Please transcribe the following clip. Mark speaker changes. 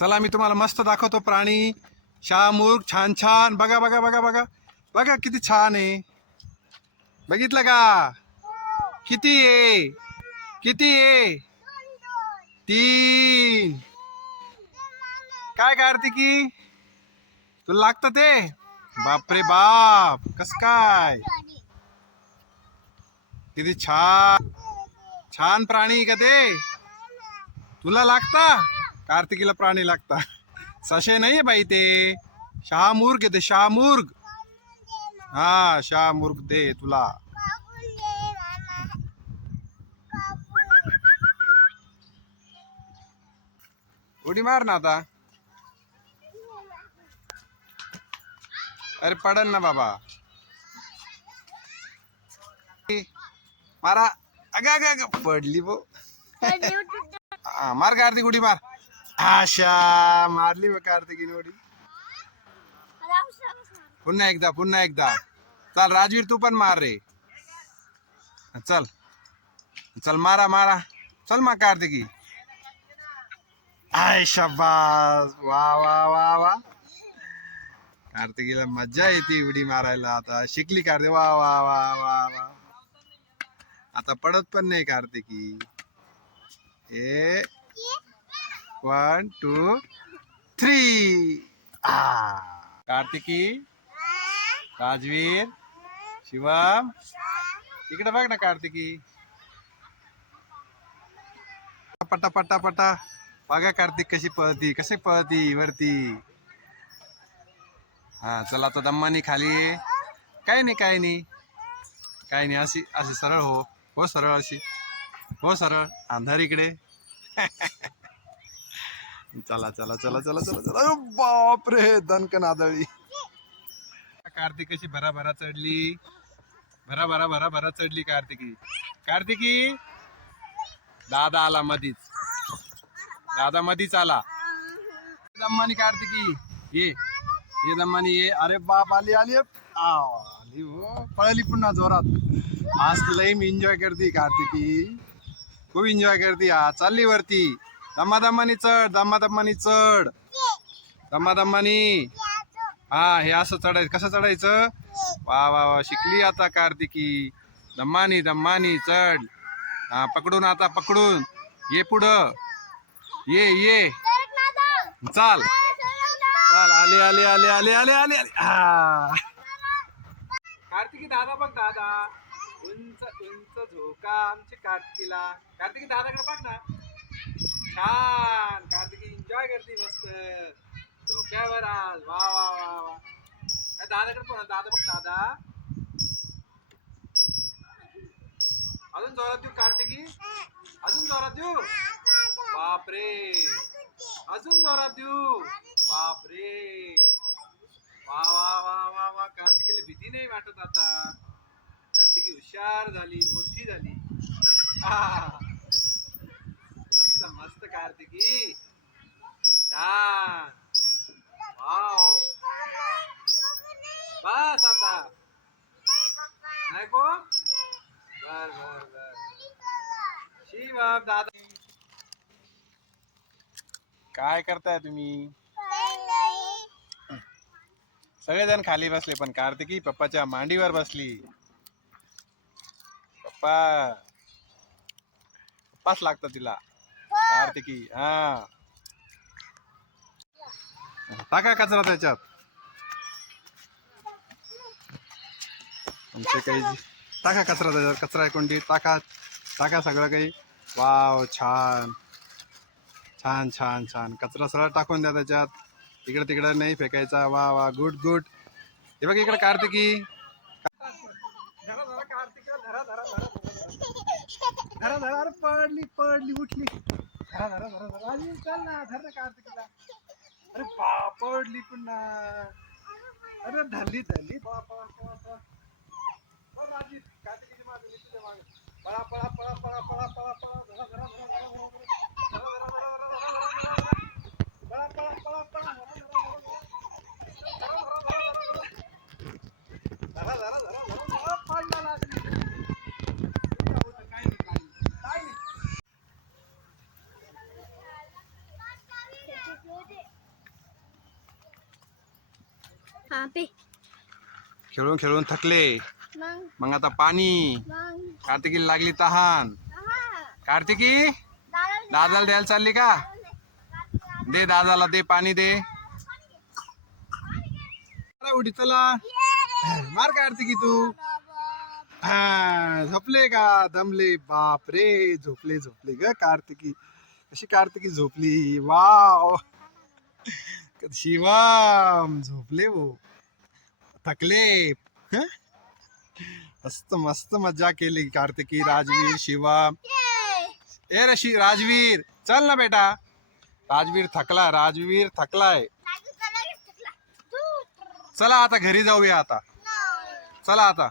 Speaker 1: चला मी तुम्हाला मस्त दाखवतो प्राणी. शहामूर्ग छान छान. बघा बघा बघा बघा. बघा किती छान आहे. बघितलं का? किती आहे? किती आहे? तीन. काय कार्तिकी? तुला लागतं ते? बापरे बाप. कस काय? किती छान. छान प्राणी का ते? तुला लागता? कार्तिकीला प्राणी लागता सशे नाहीये बाई ते. शहामूर्ग आहे ते शहामूर्ग. हा शहामूर्ग दे तुला. उडी मार ना आता. अरे पडन ना बाबा. मारा. अग अग पडली बो. हा, मार कार्तिक उडी मार. आशा मारली बघ कार्तिकीने उडी. पुन्हा एकदा पुन्हा एकदा. चल राजवीर तू पण मार रे. चल. चल मारा मारा. चल मा कार्तिकी. आय शाबास. वा वा वा वा. कार्तिकीला मज्जा येते उडी मारायला. आता शिकली कार्तिक. वा वा वा वा वा. आता पडत पण नाही कार्तिकी. ए वन टू थ्री आ कार्तिकी राजवीर शिवम. इकडे बघ ना कार्तिकी. पटा पटा पटा. बघा कार्तिक कशी पळती कशी पळती वरती. हा चला आता दम्मानी खाली. ये. काय नाही काय नाही. काय नाही अशी अशी सरळ हो. हो सरळ अशी. हो सरळ. अंधार इकडे. चला चला चला चला चला चला. बापरे दणकन आदळी. कार्तिक अशी भरा भरा चढली? भरा भरा भरा भरा चढली कार्तिकी. कार्तिकी? दादा आला मधीच. दादा मधीच आला. दम्मानी कार्तिकी. ये. ये दम्मानी ये. अरे बाप आली आली. आली हो. पळली पुन्हा जोरात. आज तुलाही मी एन्जॉय करते कार्तिकी. खूप एन्जॉय करते हा. चालली वरती. दम्मा दम्मानी चढ दम्मा दम्मानी चढ. दम्मा दम्मानी हा हे असं चढायचं कसं चढायचं? वा वा वा शिकली आता कार्तिकी. दम्मानी दम्मानी चढ. हा पकडून आता पकडून. ये पुढं. ये ये. चाल. चाल आले आले आले आले आले आले आले. हा. कार्तिकी दादा बघ दादा. उंच उंच झोका आमच्या कार्तिकीला. कार्तिकी दादाकडे बघ ना. छान कार्तिकी एन्जॉय करते मस्त. डोक्यावर आज. वा वा वा वा. दादाकडे पण दादा बघ दादा. अजून जोरात देऊ कार्तिकी? अजून जोरात देऊ बापरे. अजून जोरात देऊ बापरे. वा वा वा वा वा. कार्तिकीला भीती नाही वाटत आता. कार्तिकी हुशार झाली मोठी झाली. मस्त मस्त कार्तिकी। छान वाव बस आता। को? बर बर बर। दादा। काय करताय तुम्ही? सगळेजण खाली बसले, पण कार्तिकी पप्पाच्या मांडीवर बसली. पप्पा, पप्पाच लागतं तिला. कार्तिकी हा टाका कचरा त्याच्यात काही टाका कचरा त्याच्यात कचरा आहे कोणती टाका टाका सगळं काही वाव छान छान छान छान कचरा सरळ टाकून द्या त्याच्यात इकडे तिकडे नाही फेकायचा वा वा गुड गुड हे बघ इकडे कार्तिकी धरा धरा पडली पडली उठली धरा धरा धरा धरा अरे चाल ना धर ना कार्तिकीला अरे पापड पडली पुन्हा अरे धरली धरली बापा बापा बा बा बा माझी कार्तिकीची मागे तुझ्या मागे पळा पळा पळा पळा पळा पळा पळा धरा धरा धरा धरा
Speaker 2: हा पे
Speaker 1: खेळून खेळून थकले.
Speaker 2: मग?
Speaker 1: मग आता पाणी.
Speaker 2: मग?
Speaker 1: कार्तिकीला लागली तहान. कार्तिकी?
Speaker 2: दादा
Speaker 1: दादाला द्यायला चालली का? दे दादाला दे पाणी दे. चला उडी चला. मार कार्तिकी तू. हा झोपले का? दमले. बाप रे झोपले झोपले ग कार्तिकी. कशी कार्तिकी झोपली? वाव. शिवम झोपले वो थकले. हं? मस्त मस्त मजा केली कार्तिकी राजवीर शिवम. ए रशी राजवीर चल ना बेटा. राजवीर थकला राजवीर थकलाय. चला आता घरी जाऊया आता. चला आता.